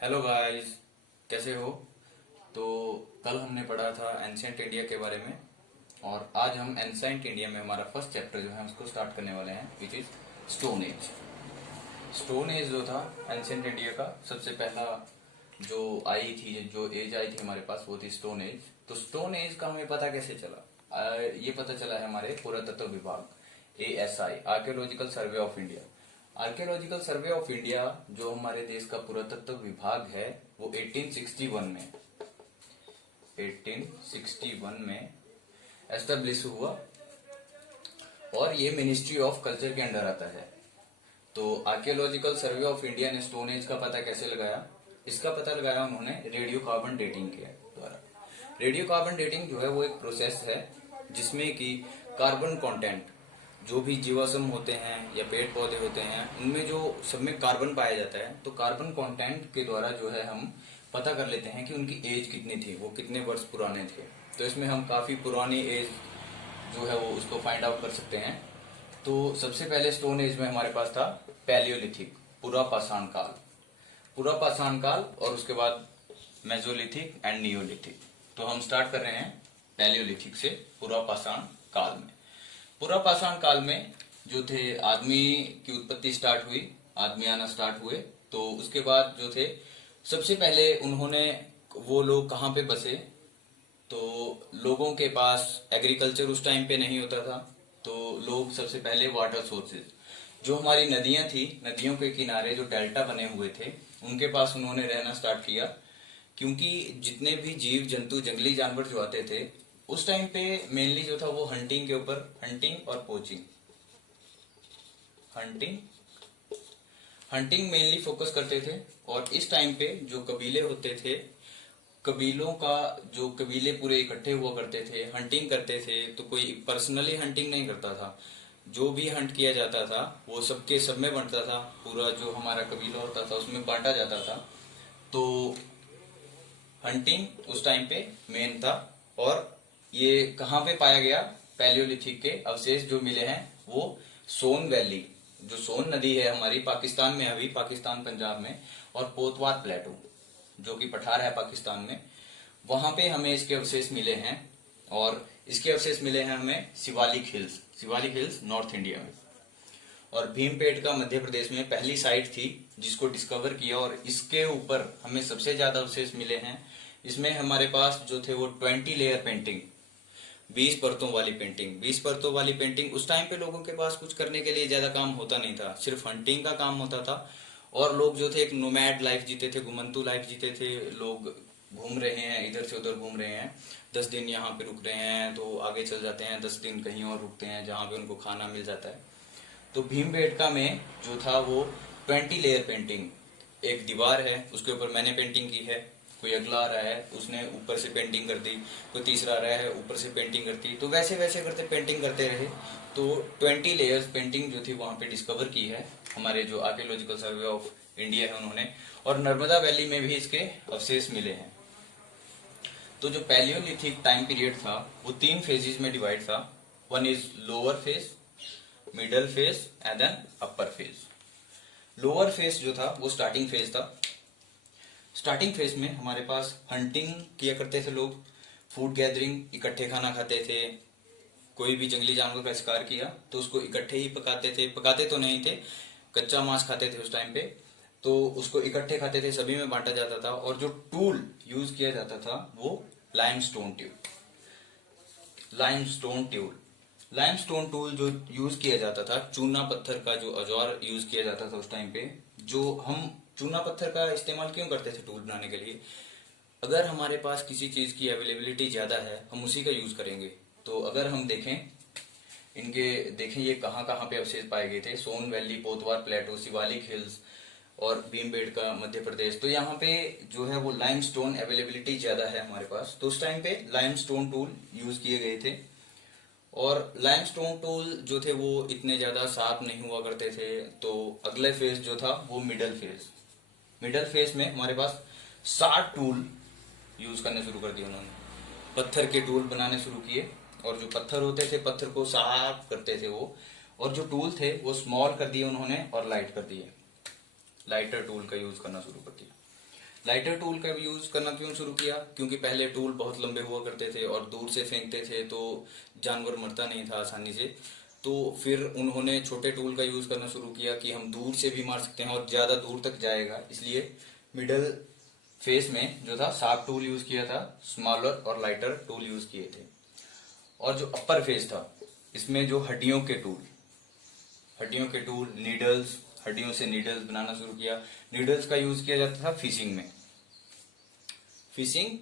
Hello guys, कैसे हो। तो कल हमने पढ़ा था एंशिएंट इंडिया के बारे में और आज हम एंशिएंट इंडिया में हमारा फर्स्ट चैप्टर जो है उसको स्टार्ट करने वाले हैं, which is stone age. Stone age जो था एंशिएंट इंडिया का सबसे पहला जो आई थी, जो एज आई थी हमारे पास, वो थी स्टोन एज। तो स्टोन एज का हमें पता कैसे चला? ये पता चला है हमारे पुरातत्व विभाग ASI, archaeological survey of India. Archaeological survey of India जो हमारे देश का पुरातत्व विभाग है वो 1861 में एस्टेब्लिश हुआ और ये मिनिस्ट्री ऑफ कल्चर के अंडर आता है। तो आर्कियोलॉजिकल सर्वे ऑफ इंडिया ने स्टोन एज का पता कैसे लगाया? इसका पता लगाया उन्होंने रेडियो कार्बन डेटिंग के द्वारा। रेडियो कार्बन डेटिंग जो है वो एक प्रोसेस है जिसमें कि कार्बन कंटेंट, जो भी जीवाश्म होते हैं या पेड़ पौधे होते हैं, उनमें जो सब में कार्बन पाया जाता है, तो कार्बन कंटेंट के द्वारा जो है हम पता कर लेते हैं कि उनकी एज कितनी थी, वो कितने वर्ष पुराने थे। तो इसमें हम काफी पुरानी एज जो है वो उसको फाइंड आउट कर सकते हैं। तो सबसे पहले स्टोन एज में हमारे पास था पैलियोलिथिक, पुरा पाषाण काल। पुरा पाषाण काल और उसके बाद मेसोलिथिक एंड नियोलिथिक। तो हम स्टार्ट कर रहे हैं पैलियोलिथिक से पुरा पाषाण काल में। पुरा पाषाण काल में जो थे आदमी की उत्पत्ति स्टार्ट हुई, आदमी आना स्टार्ट हुए। तो उसके बाद जो थे सबसे पहले उन्होंने, वो लोग कहाँ पे बसे? तो लोगों के पास एग्रीकल्चर उस टाइम पे नहीं होता था, तो लोग सबसे पहले वाटर सोर्सेज, जो हमारी नदियां थी, नदियों के किनारे जो डेल्टा बने हुए थे, उनके पास उन्होंने रहना स्टार्ट किया। क्योंकि जितने भी जीव जंतु, जंगली जानवर जो आते थे उस टाइम पे मेनली जो था वो हंटिंग के ऊपर, हंटिंग और poaching, hunting hunting mainly focus करते थे। और इस टाइम पे जो कबीले होते थे, कबीलों का जो कबीले पूरे इकट्ठे हुआ करते थे, हंटिंग करते थे। तो कोई पर्सनली हंटिंग नहीं करता था, जो भी हंट किया जाता था वो सबके सब में बंटता था। पूरा जो हमारा कबीला होता था उसमें बांटा जाता था। तो हंटिंग उस टाइम पे मेन था। और ये कहाँ पे पाया गया? पैलियोलिथिक के अवशेष जो मिले हैं वो सोन वैली, जो सोन नदी है हमारी पाकिस्तान में, अभी पाकिस्तान पंजाब में, और पोतवार प्लेटू जो कि पठार है पाकिस्तान में, वहां पे हमें इसके अवशेष मिले हैं। और इसके अवशेष मिले हैं हमें शिवालिक हिल्स नॉर्थ इंडिया में। और भीमपेट का मध्य प्रदेश में पहली साइट थी जिसको डिस्कवर किया, और इसके ऊपर हमें सबसे ज्यादा अवशेष मिले हैं। इसमें हमारे पास जो थे वो 20 लेयर पेंटिंग, 20 परतों वाली पेंटिंग। 20 परतों वाली पेंटिंग, उस टाइम पे लोगों के पास कुछ करने के लिए ज्यादा काम होता नहीं था, सिर्फ हंटिंग का काम होता था। और लोग जो थे एक नोमैड लाइफ जीते थे, घुमंतु लाइफ जीते थे। लोग घूम रहे हैं, इधर से उधर घूम रहे हैं, 10 दिन यहाँ पे रुक रहे हैं तो आगे चल जाते हैं, 10 दिन कहीं और रुकते हैं जहाँ पे उनको खाना मिल जाता है। तो भीमबेटका में जो था वो 20 लेयर पेंटिंग, एक दीवार है उसके ऊपर मैंने पेंटिंग की है, कोई अगला आ रहा है उसने ऊपर से पेंटिंग कर दी, कोई तीसरा आ रहा है ऊपर से पेंटिंग करती, तो वैसे वैसे करते पेंटिंग करते रहे। तो 20 लेयर्स पेंटिंग जो थी वहां पे डिस्कवर की है हमारे जो आर्कियोलॉजिकल सर्वे ऑफ इंडिया है उन्होंने। और नर्मदा वैली में भी इसके अवशेष मिले हैं। तो जो पैलियोलिथिक टाइम पीरियड था वो 3 फेजेज में डिवाइड था। One is lower phase, middle phase and then upper phase. Lower phase जो था वो स्टार्टिंग फेज था। स्टार्टिंग फेज में हमारे पास हंटिंग किया करते थे लोग, फूड गैदरिंग, इकट्ठे खाना खाते थे। कोई भी जंगली जानवर का शिकार किया तो उसको इकट्ठे ही पकाते थे, पकाते तो नहीं थे, कच्चा मांस खाते थे उस टाइम पे। तो उसको इकट्ठे खाते थे, सभी में बांटा जाता था। और जो टूल यूज किया जाता था वो limestone tube, limestone tube limestone tool जो यूज किया जाता था, चूना पत्थर का जो औजार यूज किया जाता था उस टाइम पे। जो हम चूना पत्थर का इस्तेमाल क्यों करते थे टूल बनाने के लिए? अगर हमारे पास किसी चीज की अवेलेबिलिटी ज्यादा है हम उसी का यूज करेंगे। तो अगर हम देखें ये कहाँ कहाँ पे अवशेष पाए गए थे, सोन वैली, पोतवार प्लेटो, शिवालिक हिल्स और भीमबेटका मध्य प्रदेश। तो यहाँ पे जो है वो लाइमस्टोन अवेलेबिलिटी ज्यादा है हमारे पास, तो उस टाइम पे लाइमस्टोन टूल यूज किए गए थे। और लाइमस्टोन टूल जो थे वो इतने ज्यादा शार्प नहीं हुआ करते थे। तो अगले फेज जो था वो मिडल फेज में हमारे पास 60 टूल यूज करने शुरू कर दिए उन्होंने, पत्थर के टूल बनाने शुरू किए। और जो पत्थर होते थे, पत्थर को साफ करते थे वो, और जो टूल थे वो स्मॉल कर दिए उन्होंने और लाइट कर दिए, लाइटर टूल का यूज करना शुरू कर दिया। लाइटर टूल का यूज करना क्यों शुरू किया? क्योंकि पहले टूल बहुत लंबे हुआ करते थे और दूर से फेंकते थे तो जानवर मरता नहीं था आसानी से। तो फिर उन्होंने छोटे टूल का यूज करना शुरू किया कि हम दूर से भी मार सकते हैं और ज्यादा दूर तक जाएगा, इसलिए मिडल फेस में जो था शार्प टूल यूज किया था, स्मॉलर और लाइटर टूल यूज किए थे। और जो अपर फेस था इसमें जो हड्डियों के टूल नीडल्स, हड्डियों से नीडल्स बनाना शुरू किया। नीडल्स का यूज किया जाता था फिशिंग में। फिशिंग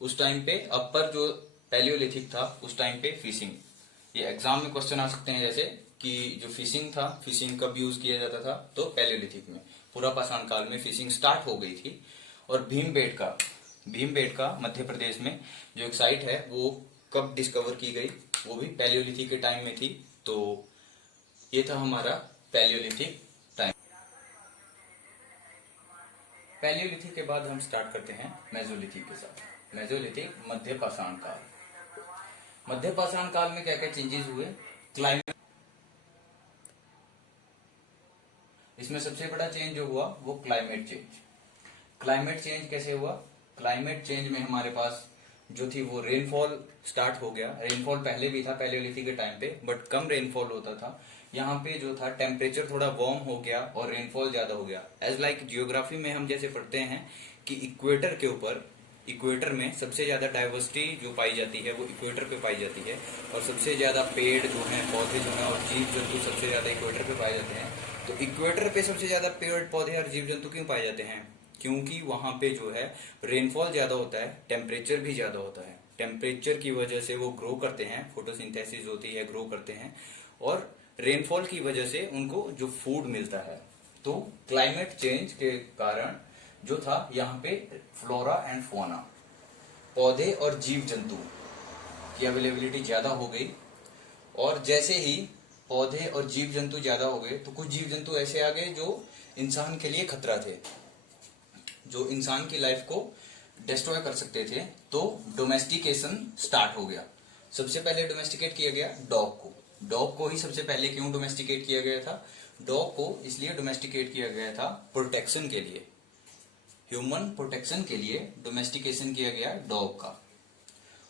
उस टाइम पे अपर जो पैलियोलिथिक था उस टाइम पे फिशिंग, ये एग्जाम में क्वेश्चन आ सकते हैं जैसे कि जो फिशिंग था, फिशिंग कब यूज किया जाता था? तो पैलियोलिथिक में, पूरा पाषाण काल में फिशिंग स्टार्ट हो गई थी। और भीमबेटका मध्य प्रदेश में जो एक साइट है वो कब डिस्कवर की गई? वो भी पैलियोलिथिक के टाइम में थी। तो ये था हमारा पैलियोलिथिक टाइम। पैलियोलिथिक के बाद हम स्टार्ट करते हैं मेसोलिथिक के साथ। मेसोलिथिक मध्य पाषाण काल। मध्य पाषाण काल में क्या क्या चेंजेस हुए? क्लाइमेट, इसमें सबसे बड़ा चेंज जो हुआ वो क्लाइमेट चेंज। क्लाइमेट चेंज कैसे हुआ? क्लाइमेट चेंज में हमारे पास जो थी वो रेनफॉल स्टार्ट हो गया। रेनफॉल पहले भी था पैलियोलिथिक के टाइम पे, बट कम रेनफॉल होता था। यहाँ पे जो था टेम्परेचर थोड़ा वार्म हो गया और रेनफॉल ज्यादा हो गया। एज लाइक जियोग्राफी में हम जैसे पढ़ते हैं कि इक्वेटर के ऊपर, इक्वेटर में सबसे ज्यादा डाइवर्सिटी जो पाई जाती है वो इक्वेटर पे पाई जाती है, और सबसे ज्यादा पेड़ जो हैं, पौधे जो हैं और जीव जंतु सबसे ज्यादा इक्वेटर पे पाए जाते हैं। तो इक्वेटर पे सबसे ज्यादा पेड़ पौधे और जीव जंतु क्यों पाए जाते हैं? क्योंकि वहां पे जो है रेनफॉल ज्यादा होता है, टेम्परेचर भी ज्यादा होता है। टेम्परेचर की वजह से वो ग्रो करते हैं, फोटोसिंथेसिस होती है, ग्रो करते हैं, और रेनफॉल की वजह से उनको जो फूड मिलता है। तो क्लाइमेट चेंज के कारण जो था यहाँ पे फ्लोरा एंड फोना, पौधे और जीव जंतु की अवेलेबिलिटी ज्यादा हो गई। और जैसे ही पौधे और जीव जंतु ज्यादा हो गए तो कुछ जीव जंतु ऐसे आ गए जो इंसान के लिए खतरा थे, जो इंसान की लाइफ को डिस्ट्रॉय कर सकते थे। तो डोमेस्टिकेशन स्टार्ट हो गया। सबसे पहले डोमेस्टिकेट किया गया डॉग को। डॉग को ही सबसे पहले क्यों डोमेस्टिकेट किया गया था? डॉग को इसलिए डोमेस्टिकेट किया गया था प्रोटेक्शन के लिए, ह्यूमन प्रोटेक्शन के लिए डोमेस्टिकेशन किया गया डॉग का।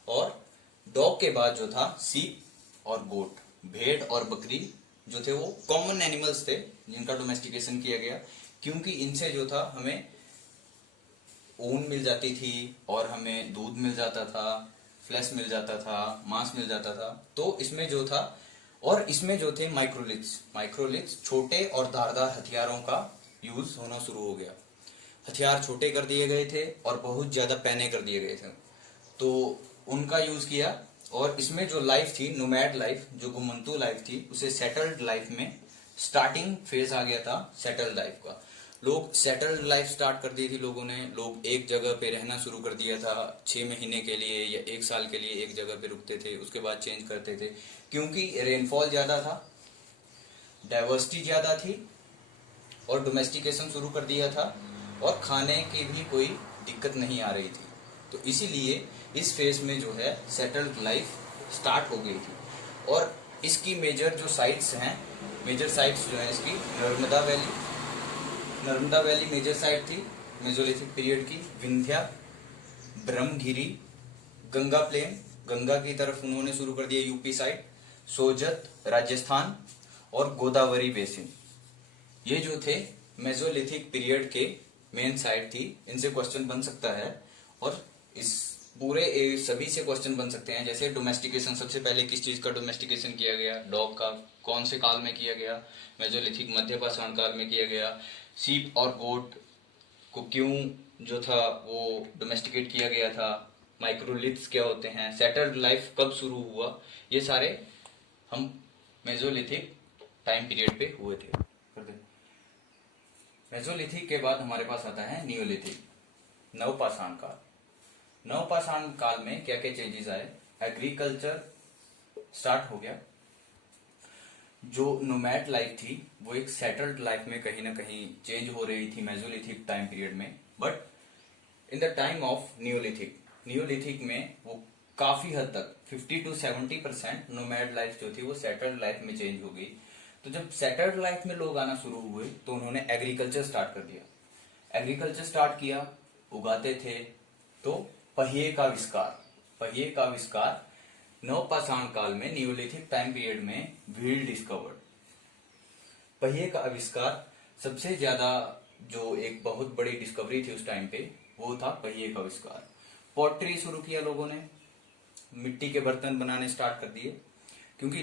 और डॉग के बाद जो था सीप और गोट, भेड़ और बकरी जो थे वो कॉमन एनिमल्स थे जिनका डोमेस्टिकेशन किया गया, क्योंकि इनसे जो था हमें ऊन मिल जाती थी और हमें दूध मिल जाता था, फ्लैश मिल जाता था, मांस मिल जाता था। तो इसमें जो था, और इसमें जो थे माइक्रोलिथ्स छोटे और धारदार हथियारों का यूज होना शुरू हो गया। हथियार छोटे कर दिए गए थे और बहुत ज्यादा पैने कर दिए गए थे, तो उनका यूज किया। और इसमें जो लाइफ थी, नोमैड लाइफ, जो घुमंतू लाइफ थी, उसे सेटल्ड लाइफ में स्टार्टिंग फेज आ गया था सेटल्ड लाइफ का। लोग सेटल्ड लाइफ स्टार्ट कर दी थी लोगों ने। लोग एक जगह पे रहना शुरू कर दिया था, 6 महीने के लिए या 1 साल के लिए एक जगह पे रुकते थे, उसके बाद चेंज करते थे, क्योंकि रेनफॉल ज्यादा था, डाइवर्सिटी ज्यादा थी, और डोमेस्टिकेशन शुरू कर दिया था, और खाने की भी कोई दिक्कत नहीं आ रही थी। तो इसीलिए इस फेज में जो है सेटल्ड लाइफ स्टार्ट हो गई थी। और इसकी मेजर जो साइट्स हैं, मेजर साइट्स जो है इसकी, नर्मदा वैली मेजर साइट थी मेसोलिथिक पीरियड की, विंध्या, ब्रह्मगिरी, गंगा प्लेन, गंगा की तरफ उन्होंने शुरू कर दिया यूपी साइड, सोजत राजस्थान, और गोदावरी बेसिन। ये जो थे मेसोलिथिक पीरियड के मेन साइट थी। इनसे क्वेश्चन बन सकता है, और इस पूरे सभी से क्वेश्चन बन सकते हैं। जैसे डोमेस्टिकेशन, सबसे पहले किस चीज का डोमेस्टिकेशन किया गया? डॉग का। कौन से काल में किया गया? मेसोलिथिक मध्य पाषाण काल में किया गया। सीप और गोट को क्यों जो था वो डोमेस्टिकेट किया गया था? माइक्रोलिथ्स क्या होते हैं? सेटल्ड लाइफ कब शुरू हुआ? ये सारे हम मेसोलिथिक टाइम पीरियड पे हुए थे। मेसोलिथिक के बाद हमारे पास आता है नियोलिथिक, नवपाषाण काल। नवपाषाण काल में क्या क्या चेंजेस आए? एग्रीकल्चर स्टार्ट हो गया। जो नोमैड लाइफ थी वो एक सेटल्ड लाइफ में कहीं ना कहीं चेंज हो रही थी मेसोलिथिक टाइम पीरियड में। But in the time of Neolithic में वो काफी हद तक 50 to 70% नोमैड लाइफ जो थी वो सेटल्ड लाइफ में चेंज हो गई। तो जब सेटल्ड लाइफ में लोग आना शुरू हुए तो उन्होंने एग्रीकल्चर स्टार्ट कर दिया। एग्रीकल्चर स्टार्ट किया उगाते थे। तो पहिए का आविष्कार नवपाषाण काल में, नियोलिथिक टाइम पीरियड में व्हील डिस्कवर्ड। पहिए का आविष्कार सबसे ज्यादा जो एक बहुत बड़ी डिस्कवरी थी उस टाइम पे, वो था पहिए का आविष्कार। पॉटरी शुरू किया लोगों ने, मिट्टी के बर्तन बनाने स्टार्ट कर दिए, क्योंकि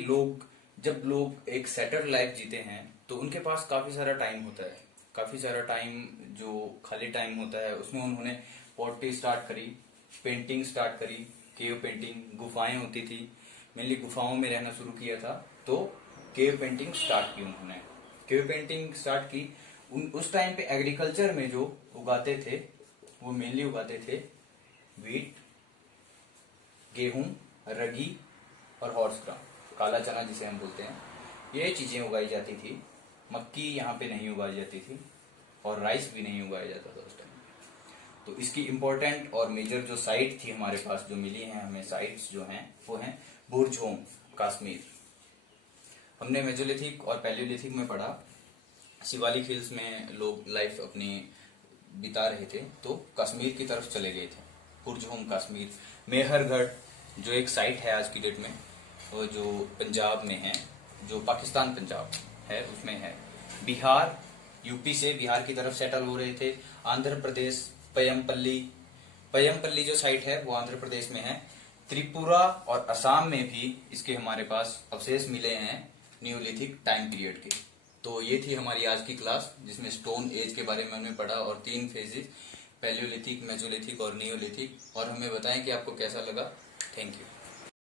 जब लोग एक सेटल लाइफ जीते हैं तो उनके पास काफी सारा टाइम होता है, काफी सारा टाइम जो खाली टाइम होता है उसमें उन्होंने पॉटरी स्टार्ट करी, पेंटिंग स्टार्ट करी, केव पेंटिंग, गुफाएं होती थी, मेनली गुफाओं में रहना शुरू किया था, तो केव पेंटिंग स्टार्ट की उन्होंने। केव पेंटिंग स्टार्ट की। उस टाइम पे एग्रीकल्चर में जो उगाते थे वो मेनली उगाते थे वीट, गेहूं, रगी और हॉर्स ग्राम, काला चना जिसे हम बोलते हैं, ये चीजें उगाई जाती थी। मक्की यहाँ पे नहीं उगाई जाती थी और राइस भी नहीं उगाया जाता था उस टाइम। तो इसकी इम्पोर्टेंट और मेजर जो साइट थी हमारे पास, जो मिली हैं हमें साइट्स जो हैं, वो हैं बुर्जहोम, कश्मीर। हमने मेजोलिथिक और पैलियोलिथिक में पढ़ा, शिवालिक हिल्स में लोग लाइफ अपनी बिता रहे थे, तो कश्मीर की तरफ चले गए थे, बुर्जहोम कश्मीर। मेहरगढ़ जो एक साइट है आज की डेट में, वो जो पंजाब में है, जो पाकिस्तान पंजाब है उसमें है। बिहार, यूपी से बिहार की तरफ सेटल हो रहे थे। आंध्र प्रदेश, पयमपल्ली जो साइट है वो आंध्र प्रदेश में है। त्रिपुरा और असम में भी इसके हमारे पास अवशेष मिले हैं नियोलिथिक टाइम पीरियड के। तो ये थी हमारी आज की क्लास, जिसमें स्टोन एज के बारे में हमने पढ़ा और 3 फेजेस, पैलियोलिथिक, मेसोलिथिक और नियोलिथिक। और हमें बताएं कि आपको कैसा लगा। Thank you.